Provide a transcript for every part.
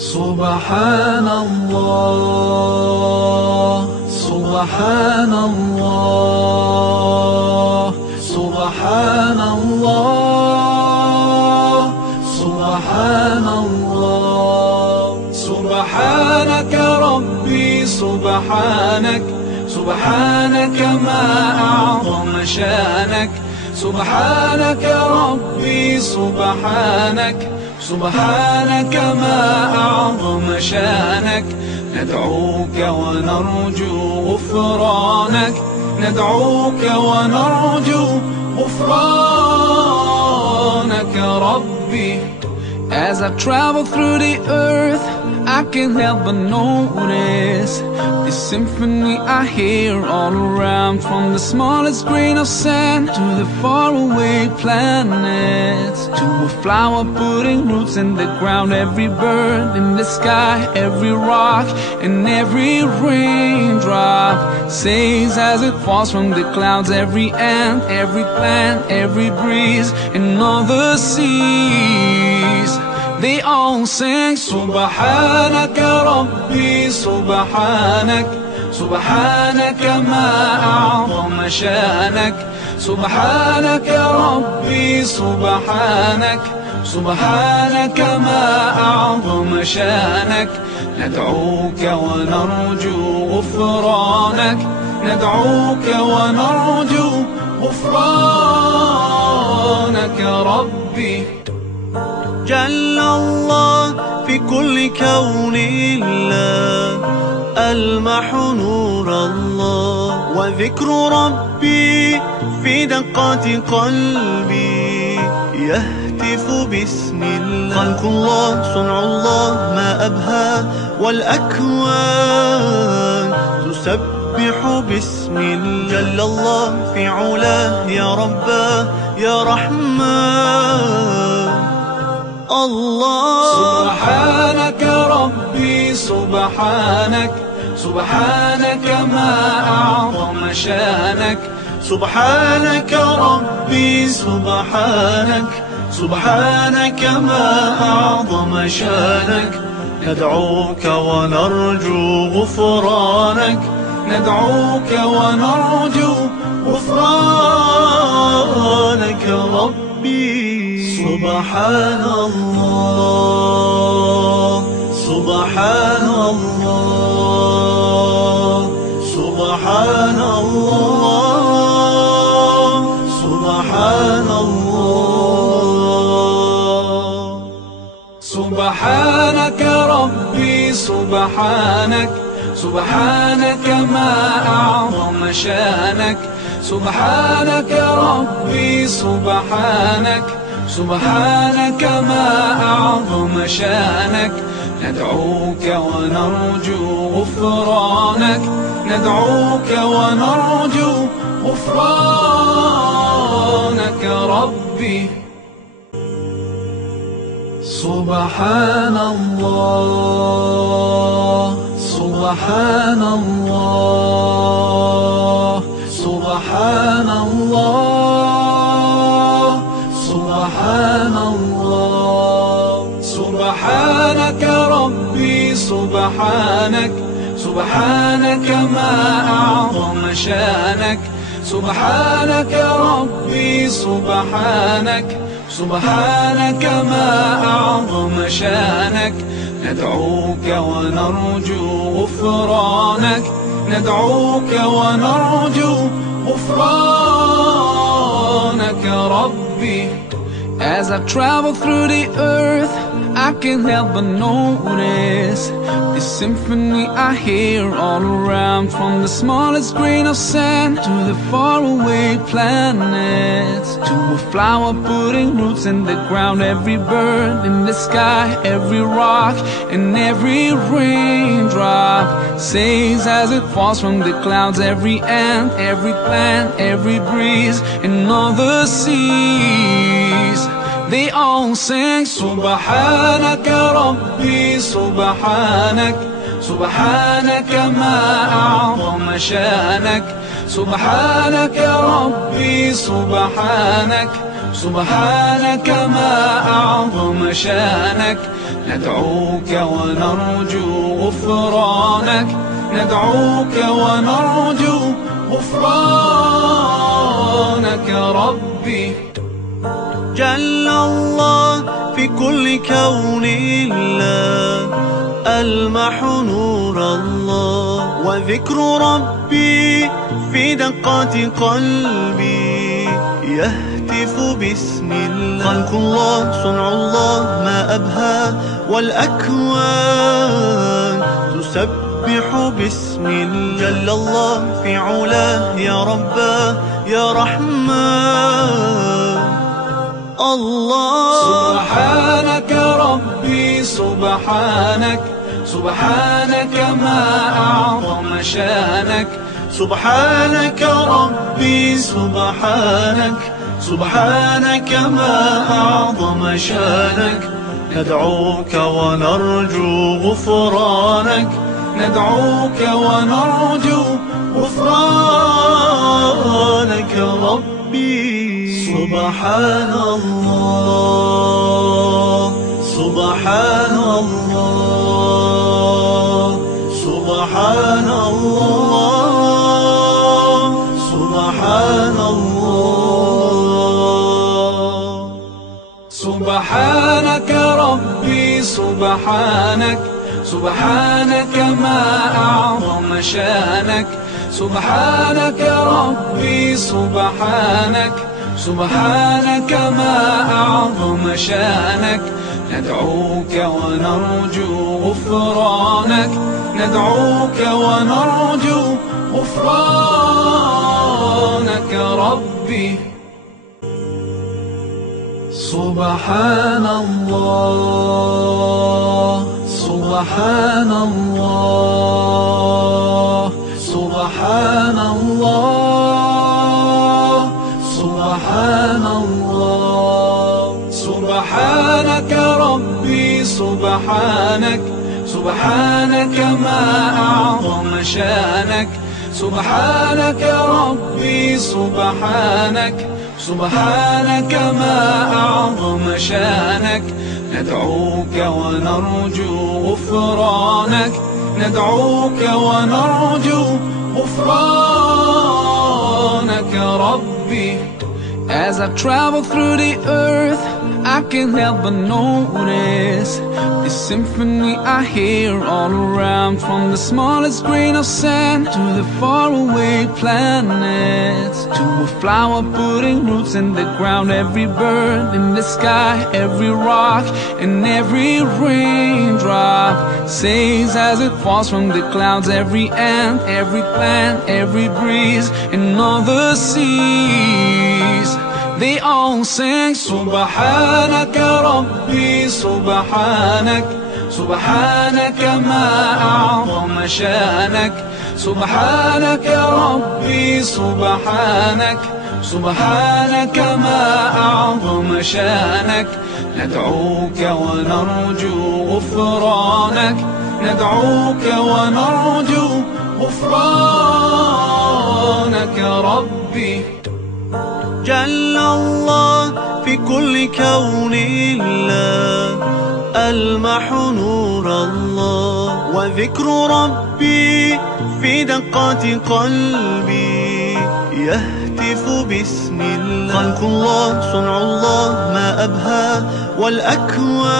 سبحان الله سبحان الله سبحان الله سبحان الله سبحانك ربي سبحانك سبحانك ما أعظم شانك سبحانك ربي سبحانك سبحانك ما أعظم شانك ندعوك ونرجو غفرانك ندعوك ونرجو غفرانك ربي. As I travel through the earth, I can't help but notice the symphony I hear all around, from the smallest grain of sand to the faraway planets, to a flower putting roots in the ground, every bird in the sky, every rock and every raindrop says as it falls from the clouds, every ant, every plant, every breeze and all the seas, they all sing سبحانك ربي سبحانك سبحانك ما أعظم شانك سبحانك ربي سبحانك سبحانك ما أعظم شانك ندعوك ونرجو غفرانك ندعوك ونرجو غفرانك ربي. جل الله في كل كون الله، ألمح نور الله وذكر ربي في دقات قلبي، يهتف باسم الله. خلق الله صنع الله ما أبهى، والأكوان تسبح باسم الله. جل الله في علاه يا رباه يا رحمن الله. سبحانك ربي سبحانك سبحانك ما أعظم شانك سبحانك ربي سبحانك سبحانك ما أعظم شانك ندعوك ونرجو غفرانك ندعوك ونرجو غفرانك ربي. سبحان الله سبحان الله سبحان الله سبحان الله. سبحانك ربي سبحانك سبحانك ما أعظم شانك سبحانك ربي سبحانك سبحانك ما أعظم شانك ندعوك ونرجو غفرانك ندعوك ونرجو غفرانك ربي. سبحان الله سبحان الله سبحان الله سبحان الله. سبحانك ربي سبحانك سبحانك ما أعظم شانك سبحانك ربي سبحانك سبحانك ما أعظم شانك ندعوك ونرجو غفرانك ندعوك ونرجو غفرانك ربي. As I travel through the earth, I can't help but notice the symphony I hear all around, from the smallest grain of sand to the faraway planets, to a flower putting roots in the ground, every bird in the sky, every rock and every raindrop says as it falls from the clouds, every ant, every plant, every breeze and all the seas, they all sing سبحانك ربي سبحانك سبحانك ما أعظم شانك سبحانك ربي سبحانك سبحانك ما أعظم شانك ندعوك ونرجو غفرانك ندعوك ونرجو غفرانك ربي جل الله في كل كون الله ألمح نور الله وذكر ربي في دقات قلبي يهتف باسم الله خلق الله صنع الله ما أبهى والأكوان تسبح باسم الله جل الله في علاه يا رباه يا رحمن الله سبحانك ربي سبحانك سبحانك ما أعظم شانك سبحانك ربي سبحانك سبحانك ما أعظم شانك ندعوك ونرجو غفرانك ندعوك ونرجو غفرانك ربي سبحان الله سبحان الله سبحان الله سبحان الله سبحانك ربي سبحانك سبحانك ما أعظم شانك سبحانك ربي سبحانك سبحانك ما أعظم شانك ندعوك ونرجو غفرانك ندعوك ونرجو غفرانك ربي سبحان الله سبحان الله سبحان الله سبحان الله سبحانك ربي سبحانك سبحانك ما أعظم شانك سبحانك ربي سبحانك سبحانك ما أعظم شانك ندعوك ونرجو غفرانك ندعوك ونرجو غفرانك ربي As I travel through the earth I can't help but notice the symphony I hear all around, from the smallest grain of sand to the faraway planets, to a flower putting roots in the ground, every bird in the sky, every rock and every raindrop says as it falls from the clouds, every ant, every plant, every breeze and all the seas. They all sing Subhanaka Rabbi Subhanak Subhanaka ma a'zama shanak Subhanaka Rabbi Subhanak Subhanaka ma a'zama shanak ندعوك ونرجو غفرانك ندعوك ونرجو غفرانك ربي جل الله في كل كون الله ألمح نور الله وذكر ربي في دقات قلبي يهتف باسم الله خلق الله صنع الله ما أبهى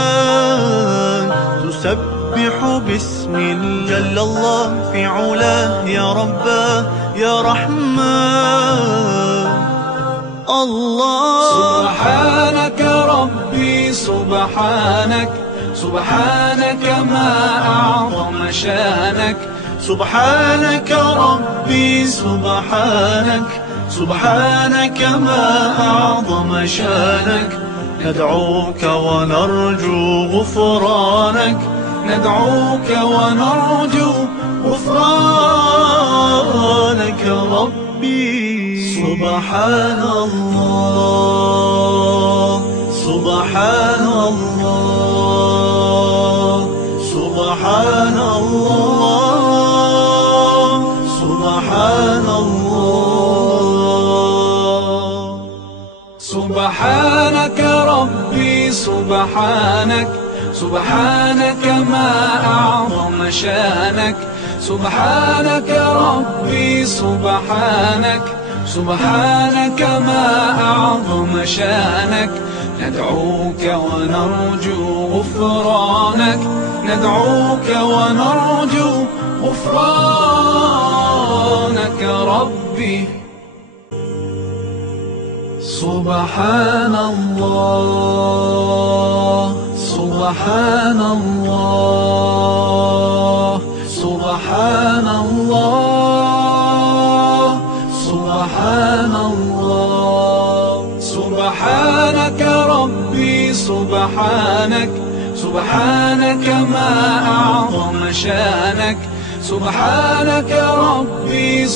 والأكوان تسبح باسم الله جل الله في علاه يا رباه يا رحمن الله سبحانك ربي سبحانك سبحانك ما أعظم شانك سبحانك ربي سبحانك سبحانك ما أعظم شانك ندعوك ونرجو غفرانك ندعوك ونرجو غفرانك ربي سبحان الله سبحان الله سبحان الله سبحان الله سبحان سبحانك سبحانك ما أعظم شانك سبحانك ربي سبحانك سبحانك ما أعظم شانك ندعوك ونرجو غفرانك ندعوك ونرجو غفرانك ربي سبحان الله سبحان الله سبحان الله سبحان الله سبحانك ربي سبحانك سبحانك ما أعظم شانك سبحانك ربي